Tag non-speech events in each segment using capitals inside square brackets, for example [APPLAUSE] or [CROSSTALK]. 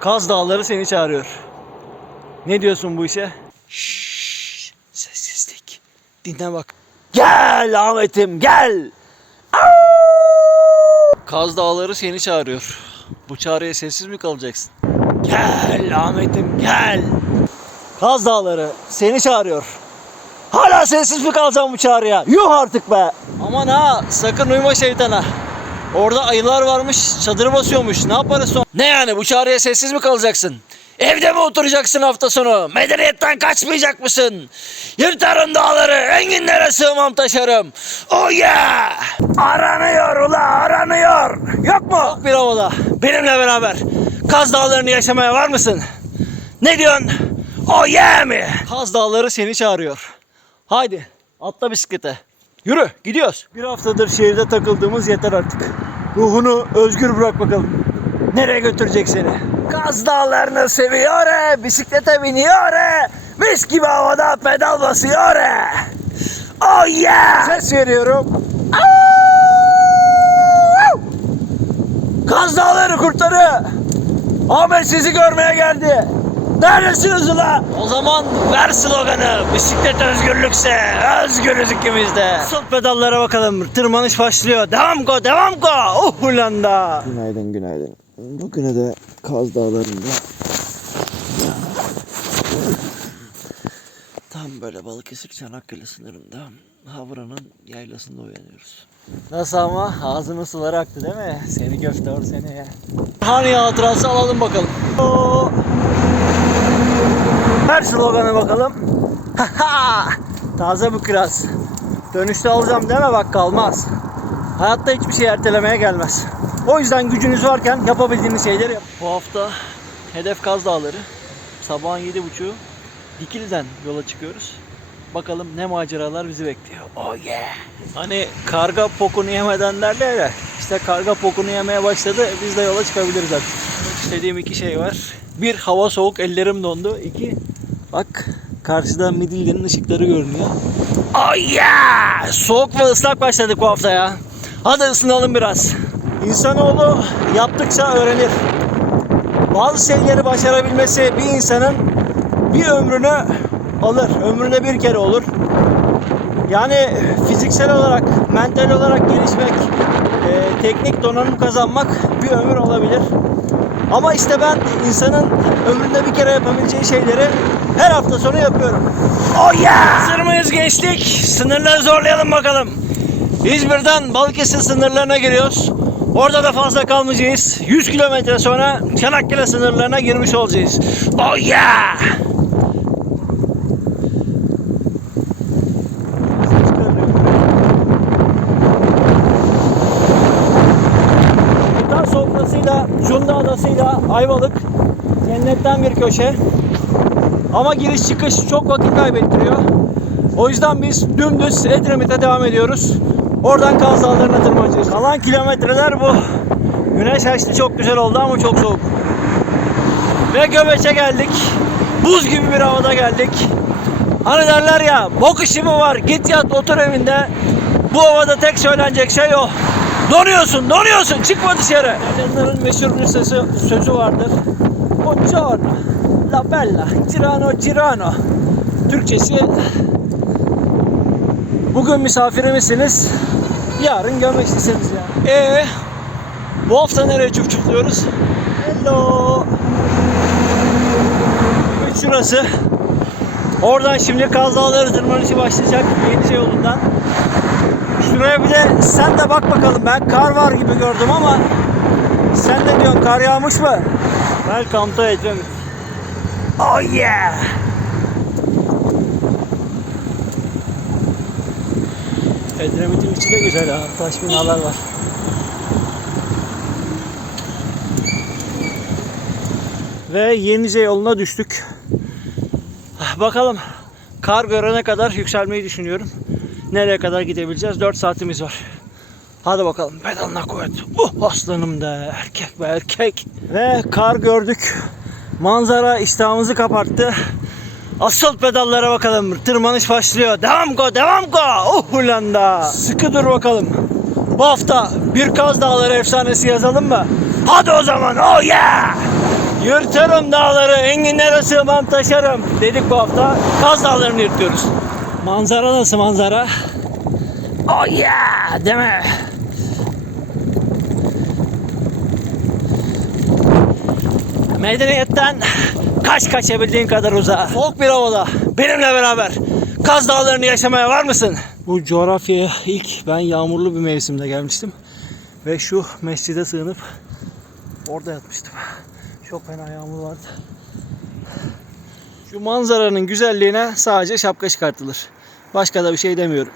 Kaz Dağları seni çağırıyor. Ne diyorsun bu işe? Şşş, sessizlik. Dinle bak. Gel Ahmet'im gel. Kaz Dağları seni çağırıyor. Bu çağrıya sessiz mi kalacaksın? Gel Ahmet'im gel. Kaz Dağları seni çağırıyor. Hala sessiz mi kalacağım bu çağrıya? Yuh artık be. Aman ha sakın uyma şeytana. Orada ayılar varmış, çadırı basıyormuş. Ne yaparız sonra? Ne yani bu çağrıya sessiz mi kalacaksın? Evde mi oturacaksın hafta sonu? Medeniyetten kaçmayacak mısın? Yırtarım dağları, enginlere sığmam taşarım. Oh yeah! Aranıyor ula aranıyor. Yok mu? Yok bir havada. Benimle beraber Kaz Dağları'nı yaşamaya var mısın? Ne diyorsun? Oh yeah mi? Kaz Dağları seni çağırıyor. Haydi atla bisiklete. Yürü gidiyoruz. Bir haftadır şehirde takıldığımız yeter artık. Ruhunu özgür bırak bakalım. Nereye götürecek seni? Kaz dağlarını seviyor bisiklete biniyor mis gibi havada pedal basıyor e. Oh yeah! Ses veriyorum. Kaz dağları kurtarı. Ahmet sizi görmeye geldi. Neredesiniz ula? O zaman ver sloganı. Bisiklet özgürlükse özgürüz ikimiz de. Sol pedallara bakalım. Tırmanış başlıyor. Devam go, devam go. Uh ulanda. Günaydın günaydın. Bugüne de Kaz Dağları'nda tam böyle Balıkesir Çanakkale sınırında Havra'nın yaylasında uyanıyoruz. Nasıl ama? Ağzının suları aktı değil mi? Seni göftor seni ya. Hani hatırası alalım bakalım. Oo. Ver sloganı bakalım. [LAUGHS] Taze bu kiraz. Dönüşte alacağım deme bak kalmaz. Hayatta hiçbir şey ertelemeye gelmez. O yüzden gücünüz varken yapabildiğiniz şeyleri yap. Bu hafta hedef Kaz Dağları. Sabahın yedi buçuğu Dikili'den yola çıkıyoruz. Bakalım ne maceralar bizi bekliyor. Oh yeah. Hani karga pokunu yemeden derler ya. İşte karga pokunu yemeye başladı. Biz de yola çıkabiliriz artık. İstediğim iki şey var. Bir hava soğuk ellerim dondu. İki bak karşıda Midilli'nin ışıkları görünüyor. Oh yeah. Soğuk ve ıslak başladık bu hafta ya. Hadi ısınalım biraz. İnsanoğlu yaptıkça öğrenir. Bazı şeyleri başarabilmesi bir insanın bir ömrünü alır. Ömründe bir kere olur. Yani fiziksel olarak, mental olarak gelişmek, e, teknik donanım kazanmak bir ömür olabilir. Ama işte ben insanın ömründe bir kere yapabileceği şeyleri her hafta sonu yapıyorum. Oh yeah! Hazır mıyız gençlik? Sınırları zorlayalım bakalım. İzmir'den Balıkesir sınırlarına giriyoruz. Orada da fazla kalmayacağız. 100 kilometre sonra Çanakkale sınırlarına girmiş olacağız. Oh yeah! Gıda sofrasıyla, Cunda Adası'yla Ayvalık cennetten bir köşe. Ama giriş çıkış çok vakit kaybettiriyor. O yüzden biz dümdüz Edremit'e devam ediyoruz. Oradan Kaz Dağları'na tırmanacağız. Kalan kilometreler bu. Güneş açtı çok güzel oldu ama çok soğuk. Ve Göbeç'e geldik. Buz gibi bir havada geldik. Hani derler ya bok işi mi var git yat otur evinde. Bu havada tek söylenecek şey o. Donuyorsun donuyorsun çıkma dışarı. İtalyanların meşhur bir sözü, sözü vardır. Buongiorno, la bella, Cirano Cirano. Türkçesi Bugün misafirimizsiniz. Yarın gömeklisiniz ya. Ee, bu hafta nereye çufçufluyoruz? Hello. Şurası. Oradan şimdi Kaz Dağları tırmanışı başlayacak Yenice yolundan. Şuraya bir de sen de bak bakalım ben kar var gibi gördüm ama sen de diyorsun kar yağmış mı? Welcome to Edremit. Oh yeah! Edremit'in içi de güzel ha. Taş binalar var. Ve Yenice yoluna düştük. Bakalım kar görene kadar yükselmeyi düşünüyorum. Nereye kadar gidebileceğiz? 4 saatimiz var. Hadi bakalım pedalına kuvvet. Uh aslanım da erkek be erkek. Ve kar gördük. Manzara iştahımızı kaparttı. Asıl pedallara bakalım. Tırmanış başlıyor. Devam go, devam go. Uh ulanda. Sıkı dur bakalım. Bu hafta bir Kaz Dağları efsanesi yazalım mı? Hadi o zaman. Oh yeah. Yırtarım dağları, enginlere sığmam taşarım dedik bu hafta. Kaz dağlarını yırtıyoruz. Manzara nasıl manzara? Oh yeah! Değil mi? Medeniyetten kaç kaçabildiğin kadar uzağa. Soğuk bir havada benimle beraber Kaz Dağları'nı yaşamaya var mısın? Bu coğrafyaya ilk ben yağmurlu bir mevsimde gelmiştim. Ve şu mescide sığınıp orada yatmıştım. Çok fena yağmur vardı. Şu manzaranın güzelliğine sadece şapka çıkartılır. Başka da bir şey demiyorum.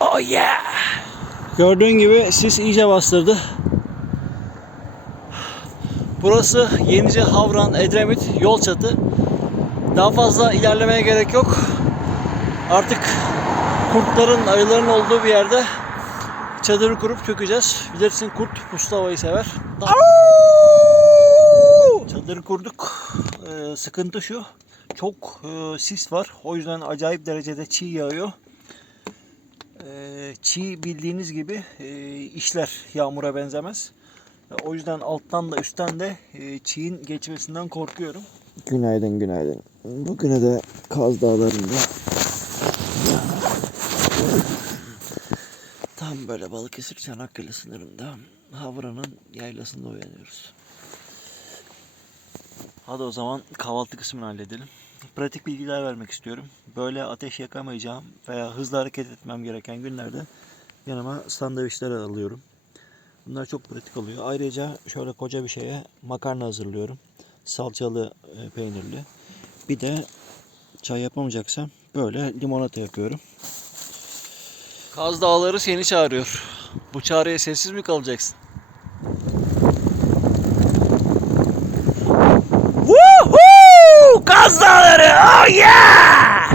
Oh yeah! Gördüğün gibi sis iyice bastırdı. Burası Yenice Havran Edremit yol çatı. Daha fazla ilerlemeye gerek yok. Artık kurtların, ayıların olduğu bir yerde çadırı kurup çökeceğiz. Bilirsin kurt puslu havayı sever. Çadırı kurduk. Ee, sıkıntı şu. Çok e, sis var. O yüzden acayip derecede çiğ yağıyor. Ee, çiğ bildiğiniz gibi e, işler yağmura benzemez. O yüzden alttan da üstten de e, çiğin geçmesinden korkuyorum. Günaydın günaydın. Bugüne de Kaz Dağları'nda tam böyle Balıkesir Çanakkale sınırında Havra'nın yaylasında uyanıyoruz. Hadi o zaman kahvaltı kısmını halledelim. Pratik bilgiler vermek istiyorum. Böyle ateş yakamayacağım veya hızlı hareket etmem gereken günlerde yanıma sandviçler alıyorum. Bunlar çok pratik oluyor. Ayrıca şöyle koca bir şeye makarna hazırlıyorum. Salçalı, e, peynirli. Bir de çay yapamayacaksam böyle limonata yapıyorum. Kaz Dağları seni çağırıyor. Bu çağrıya sessiz mi kalacaksın? Woohoo! Kaz Dağları! Oh yeah!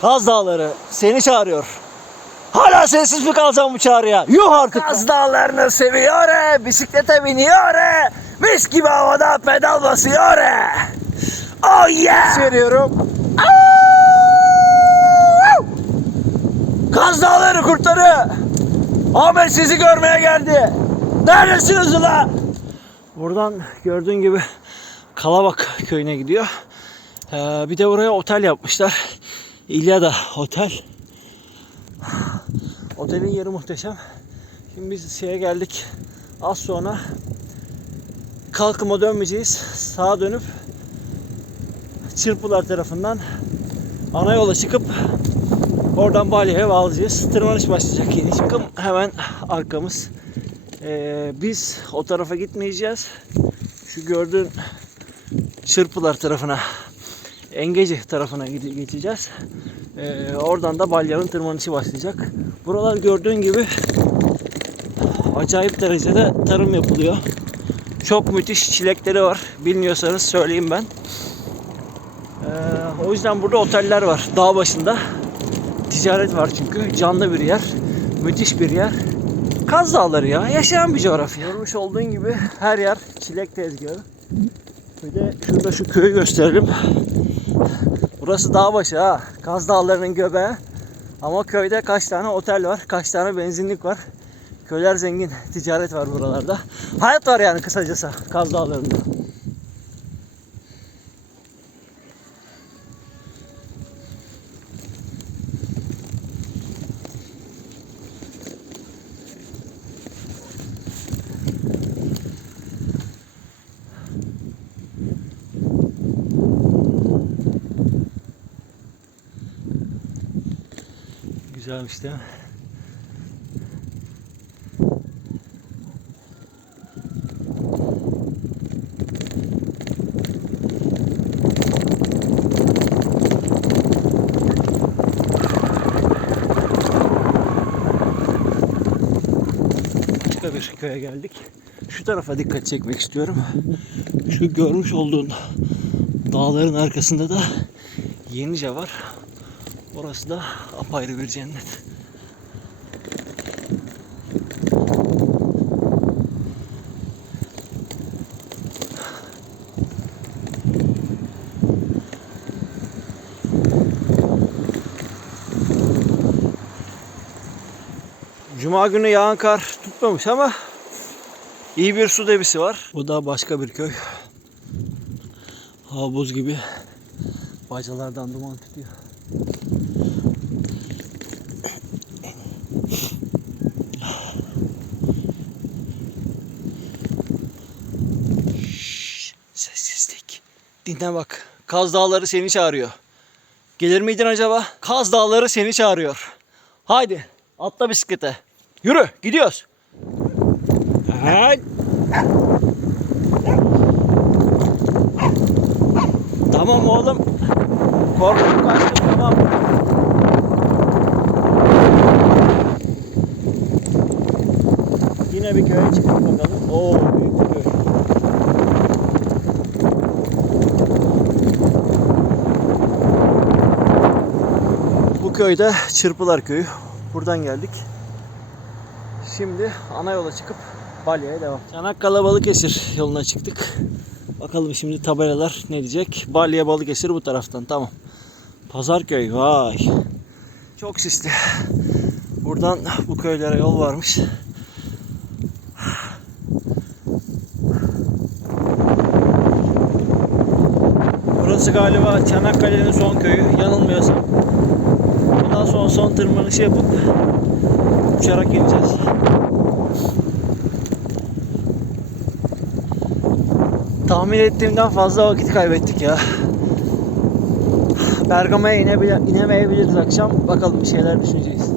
Kaz Dağları seni çağırıyor. Hala sessiz mi kalacağım bu çağrıya? Yuh artık. Kaz Dağları'nı seviyor, e, bisiklete biniyor, e, mis gibi havada pedal basıyor. e. Oh yeah! Veriyorum. Kaz Dağları kurtları! Ahmet sizi görmeye geldi. Neredesiniz ulan? Buradan gördüğün gibi Kalabak köyüne gidiyor. Ee, bir de buraya otel yapmışlar. İlyada Otel. Otelin yeri muhteşem. Şimdi biz şeye geldik. Az sonra kalkıma dönmeyeceğiz. Sağa dönüp Çırpılar tarafından ana yola çıkıp oradan Balya'ya bağlayacağız. Tırmanış başlayacak yeni çıkım. Hemen arkamız. Ee, biz o tarafa gitmeyeceğiz. Şu gördüğün Çırpılar tarafına Engeci tarafına geçeceğiz. Ee, oradan da Balya'nın tırmanışı başlayacak. Buralar gördüğün gibi acayip derecede tarım yapılıyor. Çok müthiş çilekleri var. Bilmiyorsanız söyleyeyim ben. Ee, o yüzden burada oteller var. Dağ başında. Ticaret var çünkü. Canlı bir yer. Müthiş bir yer. Kaz Dağları ya. Yaşayan bir coğrafya. Görmüş olduğun gibi her yer çilek tezgahı. Bir de şurada şu köyü gösterelim. Burası dağ başı ha. Kaz Dağları'nın göbeği. Ama köyde kaç tane otel var, kaç tane benzinlik var. Köyler zengin, ticaret var buralarda. Hayat var yani kısacası Kaz Dağları'nda. Mi? Başka bir köye geldik. Şu tarafa dikkat çekmek istiyorum. Şu görmüş olduğun dağların arkasında da Yenice var. Orası da apayrı bir cennet. Cuma günü yağan kar tutmamış ama İyi bir su debisi var. Bu da başka bir köy. Hava buz gibi. Bacalardan duman tutuyor. Sessizlik. Dinle bak. Kaz Dağları seni çağırıyor. Gelir miydin acaba? Kaz Dağları seni çağırıyor. Haydi atla bisiklete. Yürü gidiyoruz. Tamam oğlum. Korktum kaçtım tamam. Yine bir köye çıktık bakalım. Oo büyük bir köy. Bu köyde Çırpılar Köyü. Buradan geldik. Şimdi ana yola çıkıp Balya'ya devam. Çanakkale Balıkesir yoluna çıktık. Bakalım şimdi tabelalar ne diyecek? Balya Balıkesir bu taraftan tamam. Pazarköy vay. Çok sisli. Buradan bu köylere yol varmış. Burası galiba Çanakkale'nin son köyü. Yanılmıyorsam. Bundan sonra son tırmanışı yapıp uçarak ineceğiz. Tahmin ettiğimden fazla vakit kaybettik ya. Bergama'ya inemeyebiliriz akşam. Bakalım bir şeyler düşüneceğiz.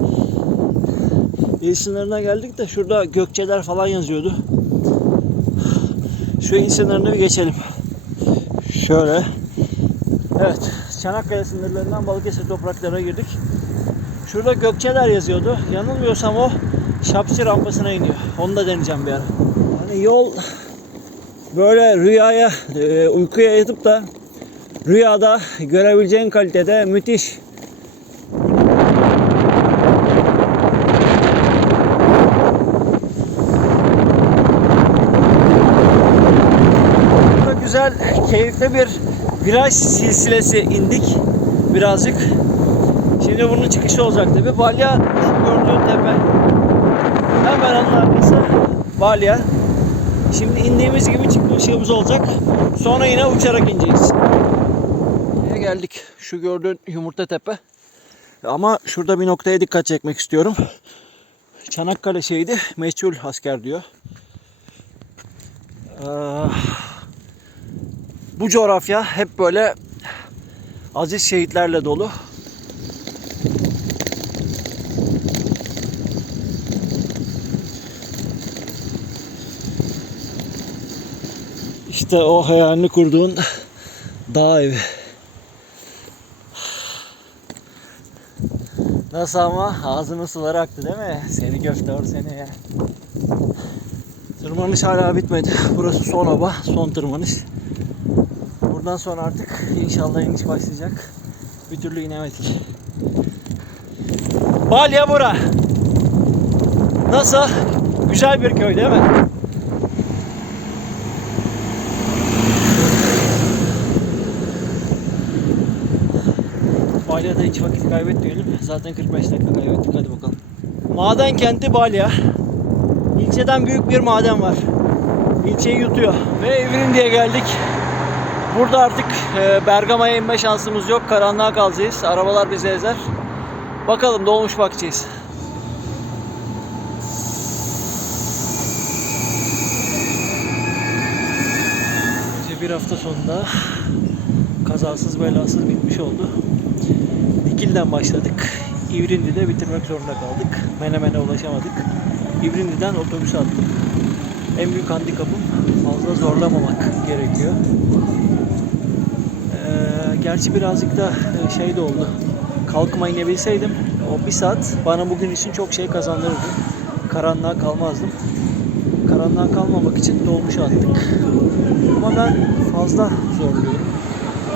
İl sınırına geldik de şurada Gökçeler falan yazıyordu. Şu il sınırını bir geçelim. Şöyle. Evet. Çanakkale sınırlarından Balıkesir topraklarına girdik. Şurada Gökçeler yazıyordu. Yanılmıyorsam o Şapçı rampasına iniyor. Onu da deneyeceğim bir ara. Yani yol böyle rüyaya, e, uykuya yatıp da rüyada görebileceğin kalitede müthiş. Güzel, keyifli bir viraj silsilesi indik birazcık. Şimdi bunun çıkışı olacak tabi. Balya şu gördüğün tepe. Hemen onun arkası Balya. Şimdi indiğimiz gibi çıkma ışığımız olacak. Sonra yine uçarak ineceğiz. Nereye geldik? Şu gördüğün yumurta tepe. Ama şurada bir noktaya dikkat çekmek istiyorum. Çanakkale şehidi meçhul asker diyor. Ee, bu coğrafya hep böyle aziz şehitlerle dolu. İşte o hayalini kurduğun dağ evi. Nasıl ama ağzının suları aktı değil mi? Seni göftor seni ya. Tırmanış hala bitmedi. Burası son oba, son tırmanış. Buradan sonra artık inşallah iniş başlayacak. Bir türlü inemedik. Balya bura. Nasıl? Güzel bir köy değil mi? Balya'da hiç vakit kaybetmeyelim. Zaten 45 dakika kaybettik. Hadi bakalım. Maden kenti Balya. İlçeden büyük bir maden var. İlçeyi yutuyor. Ve Evrin diye geldik. Burada artık e, Bergama'ya inme şansımız yok. Karanlığa kalacağız. Arabalar bizi ezer. Bakalım dolmuş bakacağız. Bir hafta sonunda kazasız belasız bitmiş oldu. Dikil'den başladık. İvrindi'de bitirmek zorunda kaldık. Menemen'e ulaşamadık. İvrindi'den otobüs attık. En büyük handikapım fazla zorlamamak gerekiyor. Ee, gerçi birazcık da e, şey de oldu. Kalkıma inebilseydim o bir saat bana bugün için çok şey kazandırırdı. Karanlığa kalmazdım. Karanlığa kalmamak için dolmuşa attık. Ama ben fazla zorluyorum.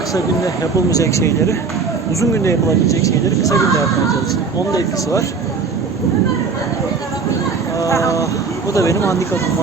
Kısa günde yapılmayacak şeyleri, uzun günde yapılabilecek şeyleri kısa günde yapmaya çalıştım. Onun da etkisi var. Aa, bu da benim handikapım.